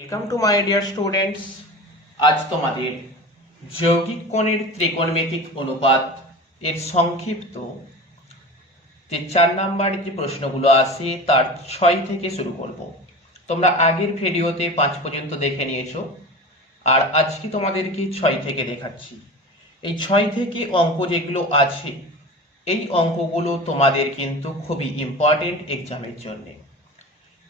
Welcome to my dear students. আজ তোমাদের যৌগিক কোণের ত্রিকোণমিতিক অনুপাত এর সংক্ষিপ্ত যে 4 নাম্বারের যে প্রশ্নগুলো আছে তার 6 থেকে শুরু করব। তোমরা আগের ভিডিওতে 5 পর্যন্ত দেখে নিয়েছো, আর আজকে তোমাদেরকে 6 থেকে দেখাচ্ছি। এই 6 থেকে অঙ্ক যেগুলো আছে, এই অঙ্কগুলো তোমাদের কিন্তু খুবই ইম্পর্টেন্ট এক্সামের জন্যে।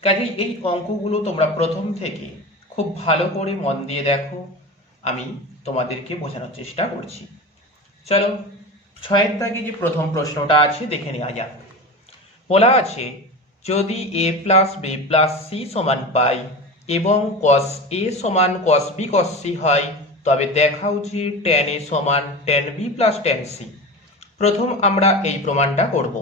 কাজেই এই অঙ্কগুলো তোমরা প্রথম থেকে খুব ভালো করে মন দিয়ে দেখো, আমি তোমাদেরকে বোঝানোর চেষ্টা করছি। চলো 6 দাগে যে প্রথম প্রশ্নটা আছে দেখে নেওয়া যাক। বলা আছে, যদি a plus b plus c সমান পাই এবং cos a সমান cos b cos c হয়, তবে দেখাও যে tan a সমান tan b plus tan c। প্রথম আমরা এই প্রমাণটা করব।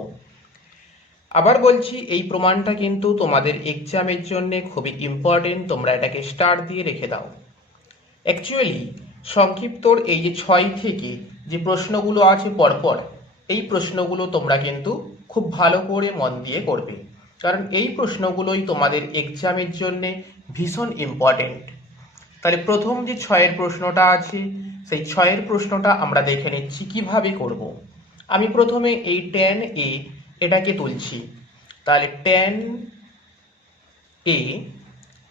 আবার বলছি, এই প্রমাণটা কিন্তু তোমাদের এক্সামের জন্য খুবই ইম্পর্টেন্ট, তোমরা এটাকে স্টার দিয়ে রেখে দাও। অ্যাকচুয়ালি সংক্ষিপ্তর এই যে 6 থেকে যে প্রশ্নগুলো আছে পরপর, এই প্রশ্নগুলো তোমরা কিন্তু খুব ভালো করে মন দিয়ে করবে, কারণ এই প্রশ্নগুলোই তোমাদের এক্সামের জন্য ভীষণ ইম্পর্টেন্ট। তাহলে প্রথম যে 6-এর প্রশ্নটা আছে, সেই 6-এর প্রশ্নটা আমরা দেখে নিচ্ছি কিভাবে করব। আমি প্রথমে এই tan a এটাকে তুলছি। তাহলে tan a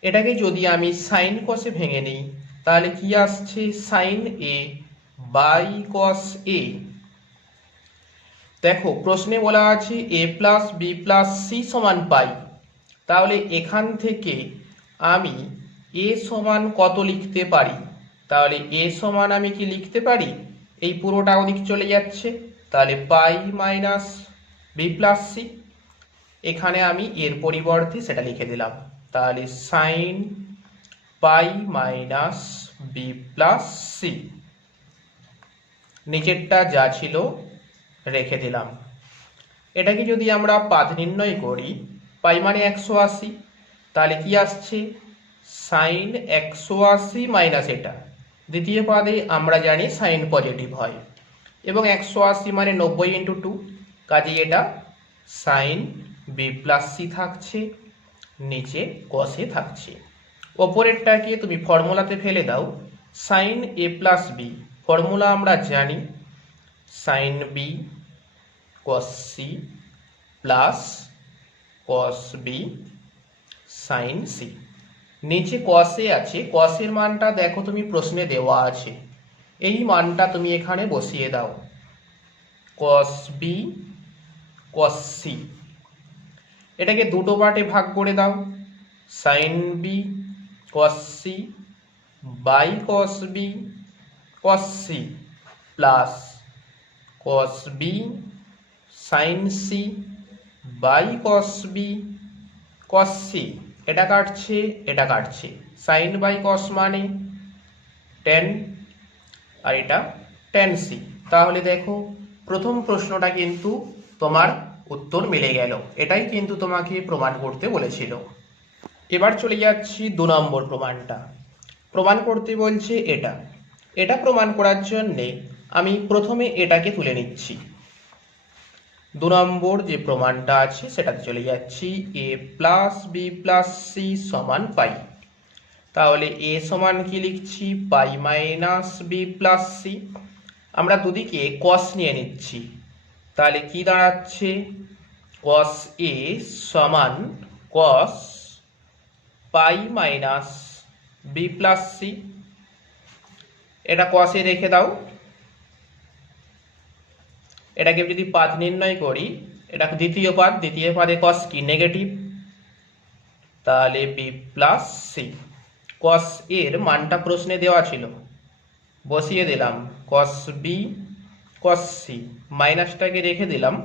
এটাকে যদি আমি sin cos এ ভেঙে নিই, তাহলে কি আসছে sin a by cos a। দেখো প্রশ্নে বলা আছে a plus b plus c সমান পাই, তাহলে এখান থেকে আমি a সমান কত লিখতে পারি? তাহলে a সমান আমি কি লিখতে পারি, এই পুরোটা ওদিক চলে যাচ্ছে, তাহলে pi minus b plus c. এখানে আমি এর পরিবর্তে সেটা লিখে দিলাম, তাহলে sine pi minus b plus c. নিচেরটা যা ছিল রেখে দিলাম। এটাকে যদি আমরা পাদ নির্ণয় করি, পাই মানে 180, তাহলে কি আসছে সাইন 180 মাইনাস এটা। দ্বিতীয় পাদে আমরা জানি সাইন পজিটিভ হয়, এবং 180 মানে 90 ইন্টু 2, কাজে এটা সাইন বি প্লাস সি থাকছে, নিচে কসে থাকছে। ওপরেরটাকে তুমি ফর্মুলাতে ফেলে দাও, sine a plus b, formula আমরা জানি sine b cos c plus cos b sine c. নিচে কসে আছে, কসের মানটা দেখো তুমি প্রশ্নে দেওয়া আছে, এই মানটা তুমি এখানে বসিয়ে দাও, কস বি কস সি। এটাকে দুটো পার্টে ভাগ করে দাও, sine b cos c by cos b cos c plus cos b sine c by cos b cos c. এটা কাটছে এটা কাটছে, সাইন বাই কস মানে টেন, আর এটা টেন সি। তাহলে দেখো প্রথম প্রশ্নটা কিন্তু তোমার উত্তর মিলে গেল, এটাই কিন্তু তোমাকে প্রমাণ করতে বলেছিল। এবার চলে যাচ্ছি 2 নম্বর প্রমাণটা। প্রমাণ করতে বলছে এটা। এটা প্রমাণ করার জন্যে আমি প্রথমে এটাকে তুলে নিচ্ছি। 2 নম্বর যে প্রমাণটা আছে সেটাতে চলে যাচ্ছি, এ প্লাস বি প্লাস সি সমান পাই। তাহলে এ সমান কি লিখছি, পাই মাইনাস বি প্লাস সি। আমরা দুদিকে কস নিয়ে নিচ্ছি, তাহলে কি দাঁড়াচ্ছে, কস এ সমান কস পাই মাইনাস বি প্লাস সি। এটা কসে রেখে দাও। এটাকে যদি পাদ নির্ণয় করি, এটা দ্বিতীয় পাদ, দ্বিতীয় পাদে কস কি নেগেটিভ, তাহলে বি প্লাস সি। কস এর মানটা প্রশ্নে দেওয়া ছিল, বসিয়ে দিলাম কস বি কস সি, মাইনাসটাকে রেখে দিলাম।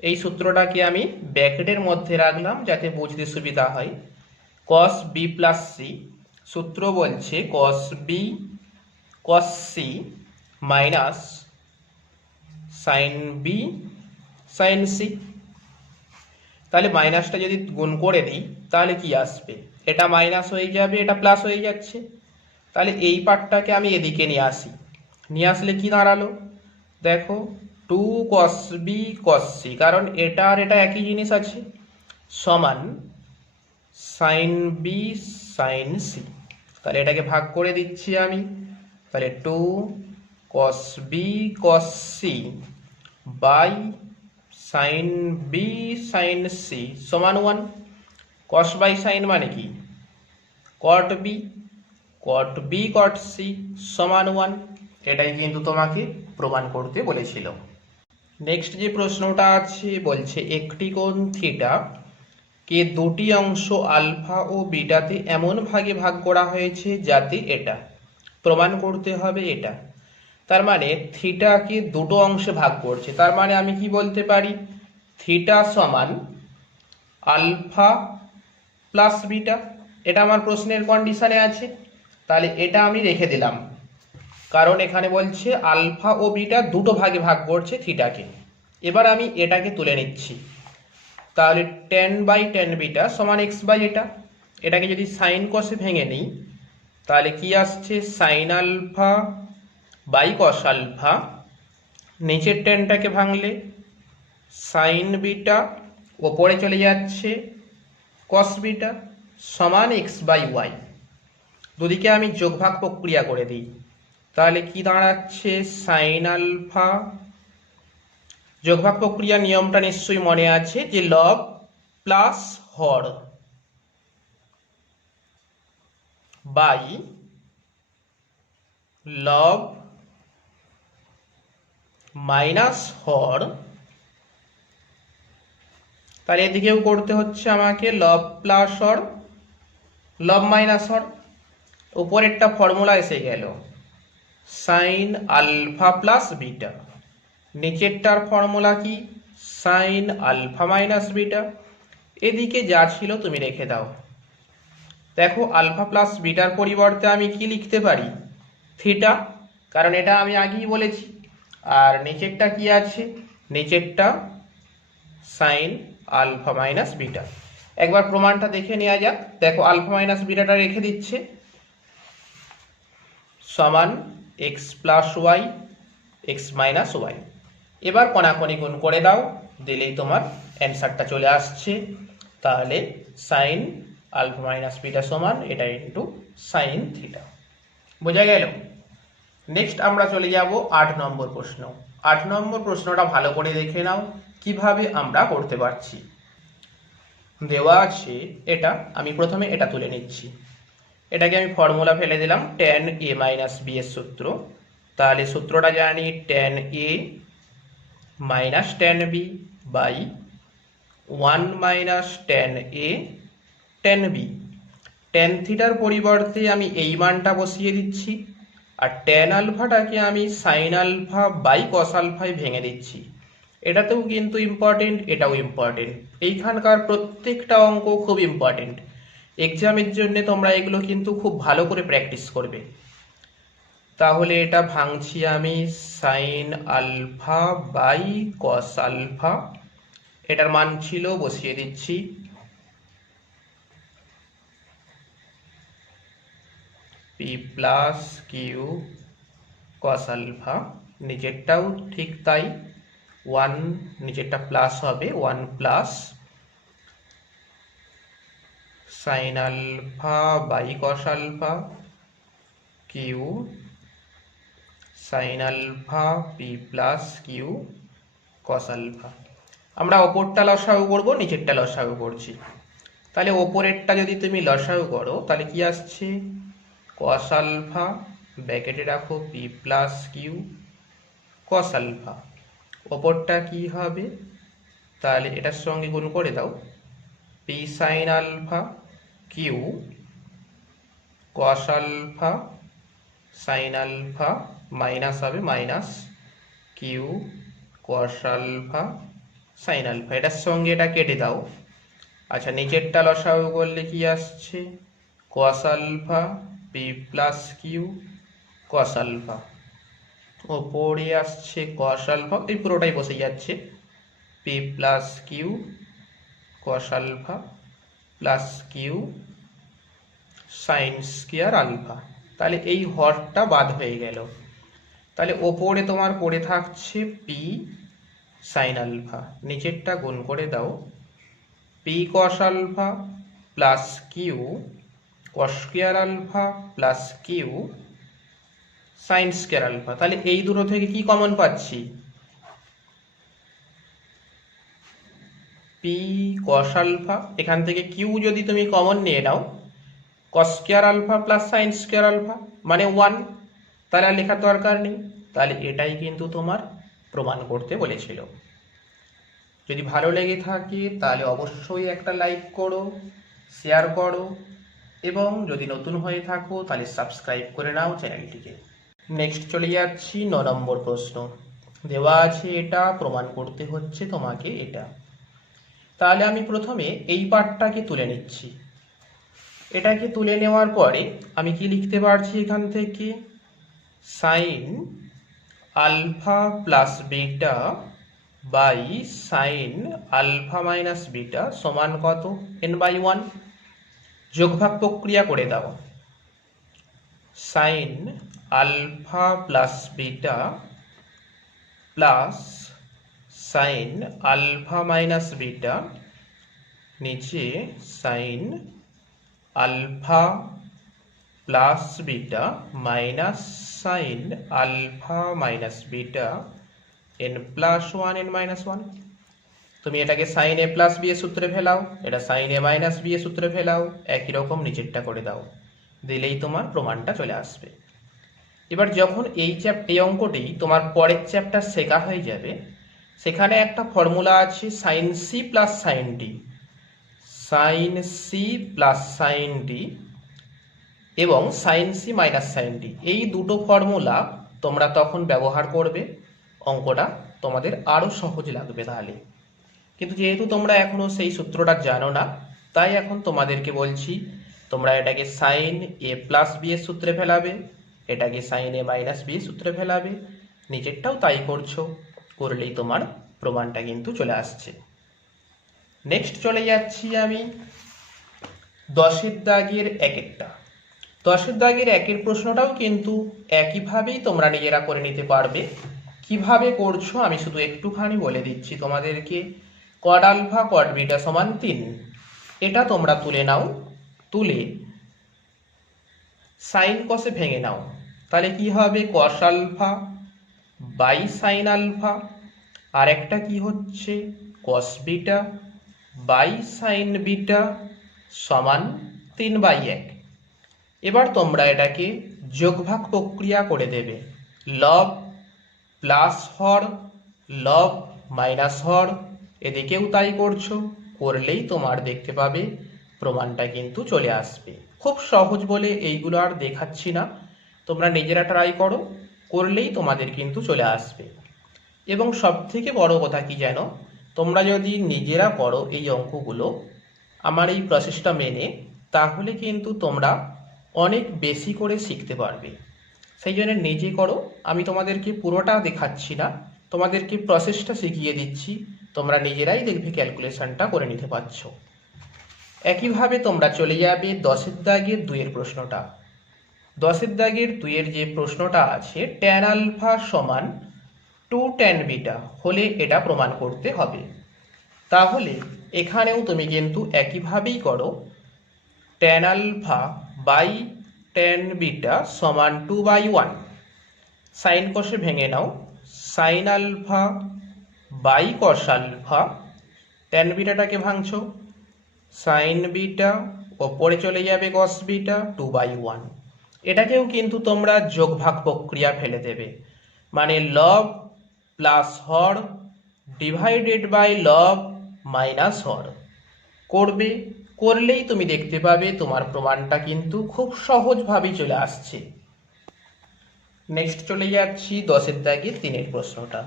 এই সূত্রটাকে আমি ব্র্যাকেটের মধ্যে রাখলাম যাতে বুঝতে সুবিধা হয়। কস বি প্লাস সি, সূত্র বলছে cos b cos c minus sine b sine c. তাহলে মাইনাসটা যদি গুণ করে দিই তাহলে কি আসবে, এটা মাইনাস হয়ে যাবে, এটা প্লাস হয়ে যাচ্ছে। তাহলে এই পার্টটাকে আমি এদিকে নিয়ে আসি, নিয়ে আসলে কি দাঁড়ালো, দেখো 2 cos b cos c, কারণ এটা আর এটা একই জিনিস আছে, সমান সাইন বি সাইন সি। তাহলে এটাকে ভাগ করে দিচ্ছি আমি। তাহলে 2 cos b cos c by sin b sin c সমান 1। cos বাই sin মানে কি? cot b, cot b cot c সমান 1। এটাই কিন্তু তোমাকে প্রমাণ করতে বলেছিল। নেক্সট যে প্রশ্নটা আছে বলছে একটি কোণ থিটা কে দুটি অংশ আলফা ও বিটাতে এমন ভাগে ভাগ করা হয়েছে যাতে এটা প্রমাণ করতে হবে এটা। তার মানে থিটাকে দুটো অংশে ভাগ করছে, তার মানে আমি কি বলতে পারি? থিটা সমান আলফা প্লাস বিটা। এটা আমার প্রশ্নের কন্ডিশনে আছে, তাহলে এটা আমি রেখে দিলাম, কারণ এখানে বলছে আলফা ও বিটা দুটো ভাগে ভাগ করছে থিটাকে। এবার আমি এটাকে তুলে নিচ্ছি, তাহলে টেন বাই টেন বিটা সমান এক্স বাই এটা। এটাকে যদি সাইন কসে ভেঙে নিই তাহলে কি আসছে? Sine alpha by cos alpha, নিচের টেনটাকে ভাঙলে সাইন বিটা, ওপরে চলে যাচ্ছে কস বিটা সমান এক্স বাই ওয়াই। দুদিকে আমি যোগভাগ প্রক্রিয়া করে দিই, তাহলে কি দাঁড়াচ্ছে? সাইন আলফা, যোগভাগ প্রক্রিয়ার নিয়মটা নিশ্চয়ই মনে আছে যে লব প্লাস হর বাই লব মাইনাস হর। তাহলে এদিকেও করতে হচ্ছে আমাকে লব প্লাস হর লব মাইনাস হর। উপরেরটা ফর্মুলা এসে গেল সাইন আলফা প্লাস বিটা, নিচেরটার ফর্মুলা কি? Sine alpha minus beta. এদিকে যা ছিল তুমি রেখে দাও। দেখো আলফা প্লাস বিটার পরিবর্তে আমি কি লিখতে পারি? থিটা, কারণ এটা আমি আগেই বলেছি। আর নিচেরটা কি আছে? নিচেরটা সাইন আলফা মাইনাস বিটা। একবার প্রমাণটা দেখে নেওয়া যাক। দেখো আলফা মাইনাস বিটাটা রেখে দিচ্ছে সমান x plus y x minus y. এবার কোণাকোণি গুণ করে দাও, দিলেই তোমার অ্যান্সারটা চলে আসছে। তাহলে সাইন আলফা মাইনাস বিটা সমান এটা ইন্টু সাইন থিটা। বোঝা গেল? নেক্সট আমরা চলে যাব 8 নম্বর প্রশ্ন। 8 নম্বর প্রশ্নটা ভালো করে দেখে নাও কিভাবে আমরা করতে পারছি। দেওয়া আছে এটা, আমি প্রথমে এটা তুলে নিচ্ছি। এটাকে আমি ফর্মুলা ফেলে দিলাম tan a মাইনাস b এর সূত্র। তাহলে সূত্রটা জানি tan a minus tan b by 1 minus tan a tan b। tan থিটার পরিবর্তে আমি এই মানটা বসিয়ে দিচ্ছি, আর tan আলফাটাকে আমি সাইন আলফা বাই কস আলফায় ভেঙে দিচ্ছি। এটাতেও কিন্তু ইম্পর্টেন্ট, এটাও ইম্পর্টেন্ট। এইখানকার প্রত্যেকটা অঙ্ক খুব ইম্পর্টেন্ট। এক্সামের জন্য তোমরা এগুলো কিন্তু খুব ভালো করে প্র্যাকটিস করবে। তাহলে এটা ভাঙছি আমি sine alpha by cos alpha, এটার মান ছিল বসিয়ে দিচ্ছি P plus Q cos alpha. নিচেরটাও ঠিক তাই, 1 নিচেরটা প্লাস হবে 1 plus sine alpha by cos alpha Q sine alpha P plus Q cos alpha. আমরা ওপরটা লসাগু করব, নিচেরটা লসাগু করছি। তাহলে ওপরেরটা যদি তুমি লসাগু করো তাহলে কি আসছে? কস আলফা ব্র্যাকেটে রাখো P plus Q cos alpha. ওপরটা কি হবে? তাহলে এটার সঙ্গে গুণ করে দাও P sine alpha Q cos alpha sine alpha minus হবে minus Q cos alpha sine alpha. এটার সঙ্গে এটা কেটে দাও। আচ্ছা নিচেরটা লসাগু করলে কি আসছে? Cos alpha P plus Q cos alpha. ওপরে আসছে কস আলফা, এই পুরোটাই বসে যাচ্ছে p plus Q cos alpha plus q sine square alpha. তাহলে এই হরটা বাদ হয়ে গেল। তাহলে ওপরে তোমার পড়ে থাকছে পি সাইন আলফা, নিচেরটা গুণ করে দাও p cos alpha plus Q cos square alpha plus q sine square alpha. তাহলে এই দুটো থেকে কি কমন পাচ্ছি? পি কস আলফা, এখান থেকে কিউ যদি তুমি কমন নিয়ে নাও, cos square alpha plus sine square alpha মানে 1, তাহলে আর লেখার দরকার নেই। তাহলে এটাই কিন্তু তোমার প্রমাণ করতে বলেছিল। যদি ভালো লেগে থাকে তাহলে অবশ্যই একটা লাইক করো, শেয়ার করো, এবং যদি নতুন হয়ে থাকো তাহলে সাবস্ক্রাইব করে নাও চ্যানেলটিকে। নেক্সট চলে যাচ্ছি 9 নম্বর প্রশ্ন। দেওয়া আছে এটা, প্রমাণ করতে হচ্ছে তোমাকে এটা। তাহলে আমি প্রথমে এই পার্টটাকে তুলে নিচ্ছি। এটাকে তুলে নেওয়ার পরে আমি কি লিখতে পারছি এখান থেকে? Sine alpha plus beta by sine alpha minus beta সমান কত? n/1। যোগভাগ প্রক্রিয়া করে দাও। Sine alpha plus beta plus sine alpha minus beta, নিচে sine alpha plus beta minus sine alpha minus beta n+1 n-1। তুমি এটাকে সাইন এ প্লাস বি এর সূত্রে ফেলাও, এটা সাইন এ মাইনাস বি এর সূত্রে ফেলাও, একই রকম নিচেরটা করে দাও, দিলেই তোমার প্রমাণটা চলে আসবে। এবার যখন এই অঙ্কটি তোমার পরের চ্যাপ্টার শেখা হয়ে যাবে, সেখানে একটা ফর্মুলা আছে sine C plus sine D, sine C plus sine D এবং sine C minus sine D. এই দুটো ফর্মুলা তোমরা তখন ব্যবহার করবে, অঙ্কটা তোমাদের আরও সহজ লাগবে তাহলে। কিন্তু যেহেতু তোমরা এখনো সেই সূত্রটা জানো না, তাই এখন তোমাদেরকে বলছি তোমরা এটাকে সাইন এ প্লাস বি এর সূত্রে ফেলাবে, এটাকে সাইন এ মাইনাস বি এর সূত্রে ফেলাবে, নিচেরটাও তাই করছো, করলেই তোমার প্রমাণটা কিন্তু চলে আসছে। নেক্সট চলে যাচ্ছি আমি 10-এর দাগের একেরটা। 10-এর দাগের একের প্রশ্নটাও কিন্তু একইভাবেই তোমরা নিজেরা করে নিতে পারবে। কিভাবে করছো আমি শুধু একটুখানি বলে দিচ্ছি তোমাদেরকে। কট আলফা কট বিটা সমান 3, এটা তোমরা তুলে নাও, তুলে সাইন কসে ভেঙে নাও। তাহলে কি হবে? Cos alpha by sine alpha, আর একটা কি হচ্ছে? Cos beta by sine beta সমান 3/1। এবার তোমরা এটাকে যোগভাগ প্রক্রিয়া করে দেবে। লব প্লাস হর, লব মাইনাস হর, এদিকেও তাই করছো, করলেই তোমার দেখতে পাবে প্রমাণটা কিন্তু চলে আসবে। খুব সহজ বলে এইগুলো আর দেখাচ্ছি না, তোমরা নিজেরা ট্রাই করো, করলেই তোমাদের কিন্তু চলে আসবে। এবং সব থেকে বড় কথা কি জানো, তোমরা যদি নিজেরা করো এই অঙ্কগুলো আমার এই প্রসেসটা মেনে, তাহলে কিন্তু তোমরা অনেক বেশি করে শিখতে পারবে। সেই জন্য নিজে করো, আমি তোমাদেরকে পুরোটা দেখাচ্ছি না, তোমাদেরকে প্রসেসটা শিখিয়ে দিচ্ছি, তোমরা নিজেরাই দেখবে ক্যালকুলেশনটা করে নিতে পারছো। একইভাবে তোমরা চলে যাবে 10-এর দাগের 2-এর প্রশ্নটা। 10-এর দাগের 2-এর যে প্রশ্নটা আছে, ট্যান আলফা সমান 2 ট্যান বিটা হলে এটা প্রমাণ করতে হবে। তাহলে এখানেও তুমি কিন্তু একইভাবেই করো। Tan alpha by tan beta সমান 2/1। সাইন কষে ভেঙে নাও, sine alpha by cos alpha, tan বিটাটাকে ভাঙছো, সাইন বিটা ওপরে চলে যাবে কস বিটা 2/1। এটাকেও কিন্তু তোমরা যোগভাগ প্রক্রিয়া ফেলে দেবে, মানে লব প্লাস হর ডিভাইডেড বাই লব মাইনাস হর করবে, করলেই তুমি দেখতে পাবে তোমার প্রমাণটা কিন্তু খুব সহজভাবেই চলে আসছে। নেক্সট চলে যাচ্ছি 10-এর দাগের 3-এর প্রশ্নটা।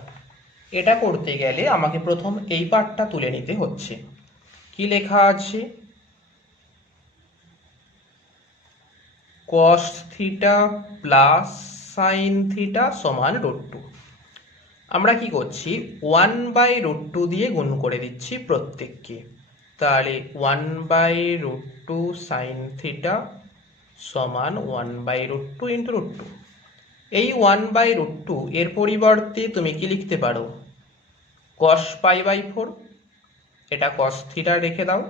এটা করতে গেলে আমাকে প্রথম এই পার্টটা তুলে নিতে হচ্ছে। কি লেখা আছে? Cos theta plus sign theta সমান √2। আমরা কি করছি? 1/√2 দিয়ে গুণ করে দিচ্ছি প্রত্যেককে। তাহলে 1/√2 সাইন থিটা সমান 1/√2 ইন্টু √2। এই 1/√2 এর পরিবর্তে তুমি কি লিখতে পারো? cos π/4, এটা cos থিটা রেখে দাও,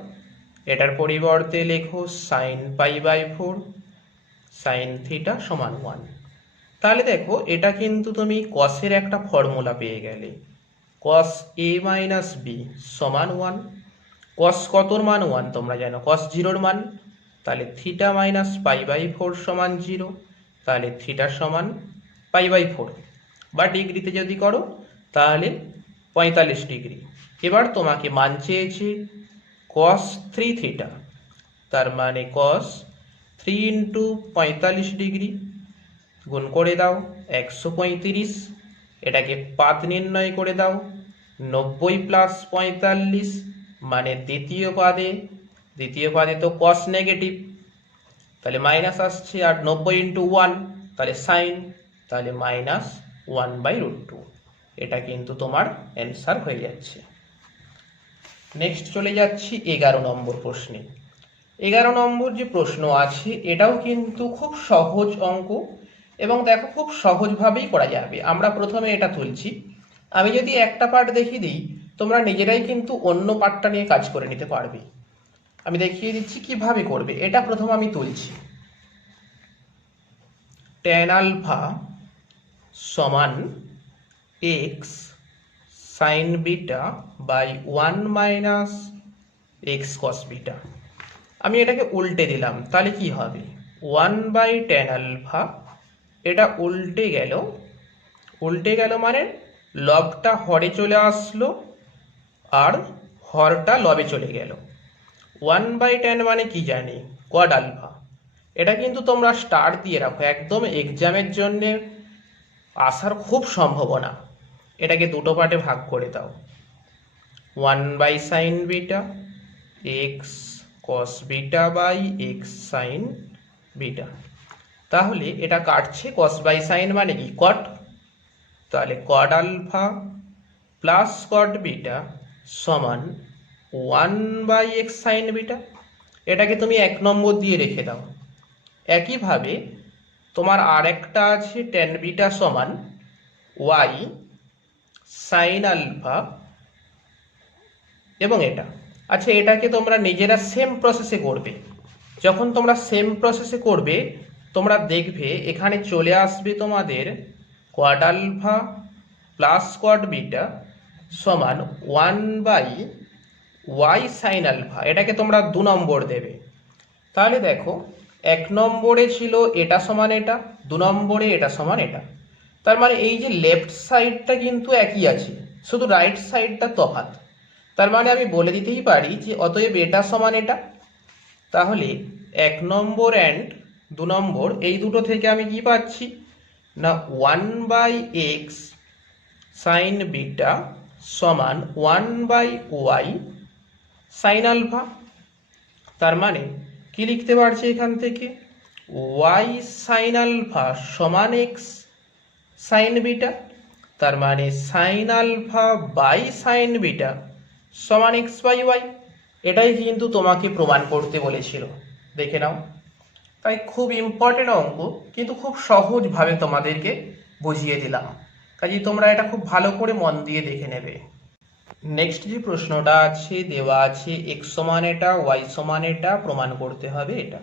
এটার পরিবর্তে লেখো sine pi by 4 sine theta সমান 1। তাহলে দেখো এটা কিন্তু তুমি কসের একটা ফর্মুলা পেয়ে গেলে, কস এ মাইনাস বি সমান 1। কস কতর মান 1 তোমরা জানো, কস জিরোর মান। তাহলে থিটা মাইনাস পাই বাই 4 সমান 0। তাহলে থিটা সমান পাই বাই 4, বা ডিগ্রিতে যদি করো তাহলে 45 ডিগ্রি। এবার তোমাকে মান চেয়েছে কস 3 থিটা, তার মানে কস 3 ইন্টু 45 ডিগ্রি গুণ করে দাও 135। এটাকে পাত নির্ণয় করে দাও, 90 প্লাস 45 মানে দ্বিতীয় পাদে তো কস নেগেটিভ, তাহলে মাইনাস আসছে, আর 90 ইন্টু 1 তাহলে সাইন, তাহলে মাইনাস 1/√2। এটা কিন্তু তোমার অ্যান্সার হয়ে যাচ্ছে। নেক্সট চলে যাচ্ছি 11 নম্বর প্রশ্নে। 11 নম্বর যে প্রশ্ন আছে এটাও কিন্তু খুব সহজ অঙ্ক, এবং দেখো খুব সহজভাবেই করা যাবে। আমরা প্রথমে এটা তুলছি, আমি যদি একটা পার্ট দেখিয়ে দিই তোমরা নিজেরাই কিন্তু অন্য পার্টটা নিয়ে কাজ করে নিতে পারবে। আমি দেখিয়ে দিচ্ছি কিভাবে করবে। এটা প্রথম আমি তুলছি, tan আলফা সমান x sine beta by 1 minus x cos beta. আমি এটাকে উল্টে দিলাম, তাহলে কি হবে 1/tan আলফা, এটা উল্টে গেল মানে লবটা হরে চলে আসলো আর হরটা লবে চলে গেল। 1/tan মানে কি জানি, কড আলফা। এটা কিন্তু তোমরা স্টার দিয়ে রাখো, একদম এক্সামের জন্যে আসার খুব সম্ভাবনা। এটাকে দুটো পার্টে ভাগ করে দাও, 1/sin beta x cos beta by x sine beta. তাহলে এটা কাটছে, কস বাই সাইন মানে কি কট, তাহলে cot alpha plus cot beta সমান 1/x সাইন বিটা। এটাকে তুমি 1 নম্বর দিয়ে রেখে দাও। একইভাবে তোমার আর একটা আছে tan বিটা সমান y সাইন আলফা, এবং এটা আচ্ছা, এটাকে তোমরা নিজেরা সেম প্রসেসে করবে। যখন তোমরা সেম প্রসেসে করবে তোমরা দেখবে এখানে চলে আসবে তোমাদের cot alpha plus cot beta সমান 1/y সাইন আলফা। এটাকে তোমরা 2 নম্বর দেবে। তাহলে দেখো 1 নম্বরে ছিল এটা সমান এটা, 2 নম্বরে এটা সমান এটা। তার মানে এই যে লেফট সাইডটা কিন্তু একই আছে, শুধু রাইট সাইডটা তফাৎ। তার মানে আমি বলে দিতেই পারি যে অতএব এটা সমান এটা। তাহলে 1 নম্বর অ্যান্ড 2 নম্বর এই দুটো থেকে আমি কি পাচ্ছি না 1/x সাইন বিটা সমান 1/y সাইন আলফা। তার মানে কি লিখতে পারছি এখান থেকে y সাইন আলফা সমান x সাইন বিটা। তার মানে sine alpha by sine beta সমান x/y। এটাই কিন্তু তোমাকে প্রমাণ করতে বলেছিল, দেখে নাও। তাই খুব ইম্পর্টেন্ট অঙ্ক, কিন্তু খুব সহজভাবে তোমাদেরকে বুঝিয়ে দিলাম, কাজেই তোমরা এটা খুব ভালো করে মন দিয়ে দেখে নেবে। নেক্সট যে প্রশ্নটা আছে, দেওয়া আছে এক্স সমান এটা ওয়াই সমান এটা, প্রমাণ করতে হবে এটা।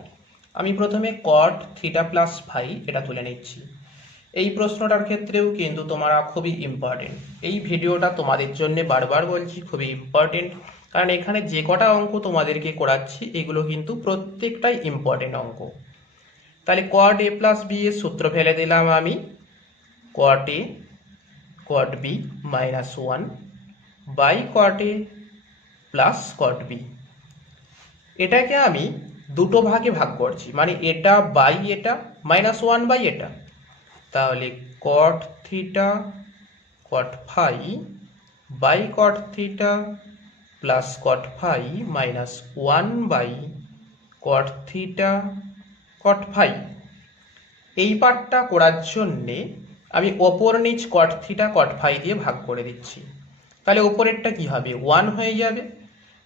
আমি প্রথমে কট থিটা প্লাস ফাই এটা তুলে নিচ্ছি। এই প্রশ্নটার ক্ষেত্রেও কিন্তু তোমরা খুবই ইম্পর্টেন্ট, এই ভিডিওটা তোমাদের জন্য বারবার বলছি খুবই ইম্পর্টেন্ট, কারণ এখানে যে কটা অঙ্ক তোমাদেরকে করাচ্ছি এগুলো কিন্তু প্রত্যেকটাই ইম্পর্টেন্ট অঙ্ক। তাহলে কট এ প্লাস বি এর সূত্র ফেলে দিলাম আমি, cot A cot B minus 1 by cot A plus cot B. এটাকে আমি দুটো ভাগে ভাগ করছি, মানে এটা বাই এটা মাইনাস 1 বাই এটা। তাহলে cot theta cot phi by cot theta plus cot phi minus 1 by cot theta cot phi. এই পার্টটা করার জন্যে আমি ওপর নিচ কট থিটা কট ফাই দিয়ে ভাগ করে দিচ্ছি। তাহলে ওপরেরটা কি হবে 1 হয়ে যাবে,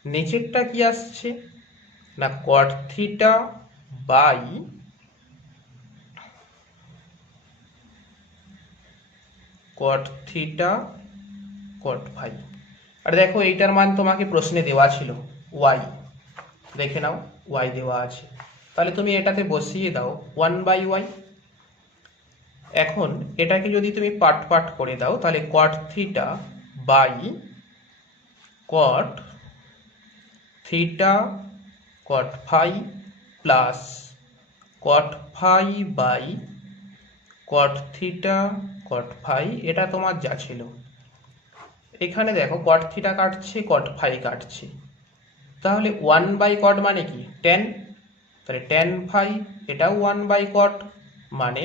নিচেরটা কি আসছে না cot theta by cot theta cot phi. আর দেখো এইটার মান তোমাকে প্রশ্নে দেওয়া ছিল y, দেখে নাও ওয়াই দেওয়া আছে, তাহলে তুমি এটাতে বসিয়ে দাও 1/y। এখন এটাকে যদি তুমি পার্ট পার্ট করে দাও তাহলে cot theta by cot theta cot phi plus cot phi by cot theta cot phi, এটা তোমার যা ছিল। এখানে দেখো cot থিটা কাটছে cot ফাই কাটছে, তাহলে 1/cot মানে কি tan, তাহলে tan ফাই, এটাও 1/cot মানে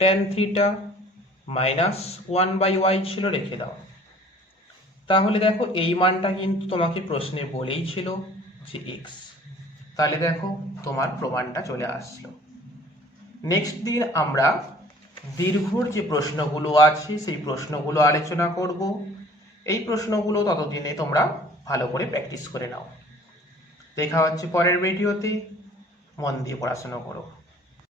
tan থিটা মাইনাস 1/y ছিল, রেখে দাও। তাহলে দেখো এই মানটা কিন্তু তোমাকে প্রশ্নে বলেই ছিল যে x, তাহলে দেখো তোমার প্রমাণটা চলে আসলো। নেক্সট দিন আমরা দীর্ঘর যে প্রশ্নগুলো আছে সেই প্রশ্নগুলো আলোচনা করব। এই প্রশ্নগুলো ততদিনে তোমরা ভালো করে প্র্যাকটিস করে নাও। দেখা হচ্ছে পরের ভিডিওতে, মন দিয়ে পড়াশোনা করো।